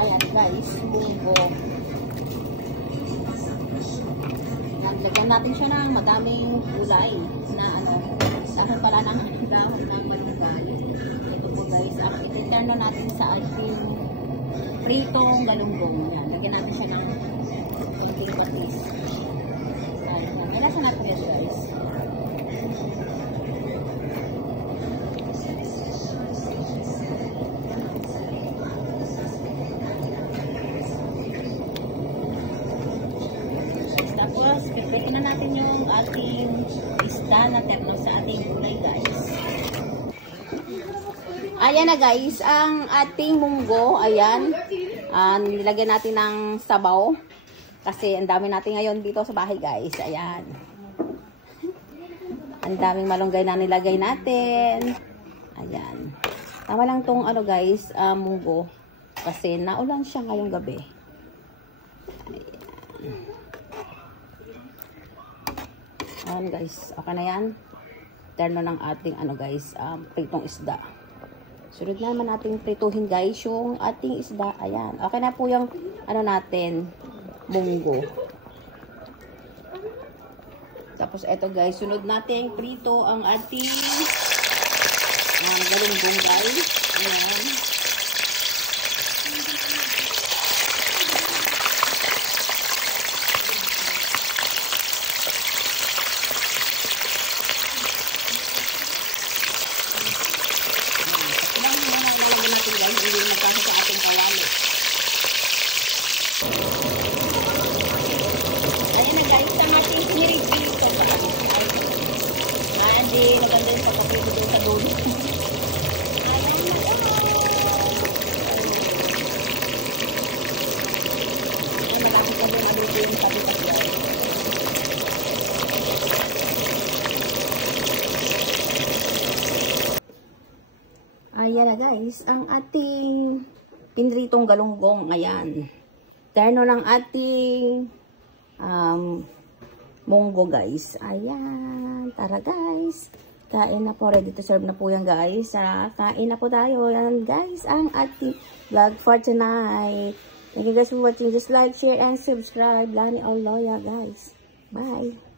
Ayan guys, munggo. Lagyan natin siya ng madaming gulay na ano, dahil pala ng dahon ng malunggay. Ito po guys, i-turn na natin sa ating pritong galunggong. Yan, lagyan natin siya ng konting patis. Ilasan natin yan guys. Tapos, pipitin na natin yung ating isda na terno sa ating gulay guys. Ayan na guys, ang ating munggo. Ayan. Nilagyan natin ng sabaw. Kasi ang dami natin ngayon dito sa bahay guys. Ayan. Ang daming malunggay na nilagay natin. Ayan. Tama lang tong ano guys, munggo. Kasi naulan siya ngayong gabi. Ayan guys, okay na yan. Terno ng ating ano guys, pritong isda. Sunod naman natin prituhin guys yung ating isda. Ayan, okay na po yung ano natin, munggo. Tapos eto guys, sunod natin prito ang ating galunggong guys. Ayan. Hindi magkasa sa ating kawali. Ayan na guys, ang ating sinirigito pa lang. Hindi naganda sa kapito doon sa doon. Ayan na guys. Ayan, malapit na doon aluto yung sabi-sabi guys. Ayan na guys, ang ating pinritong galunggong. Ayan. Terno ng ating munggo guys. Ayan. Tara guys. Kain na po. Ready to serve na po yan guys. Kain na po tayo. Ayan guys, ang ating vlog for tonight. Thank you guys for watching. Just like, share, and subscribe. Lani Oloya guys. Bye.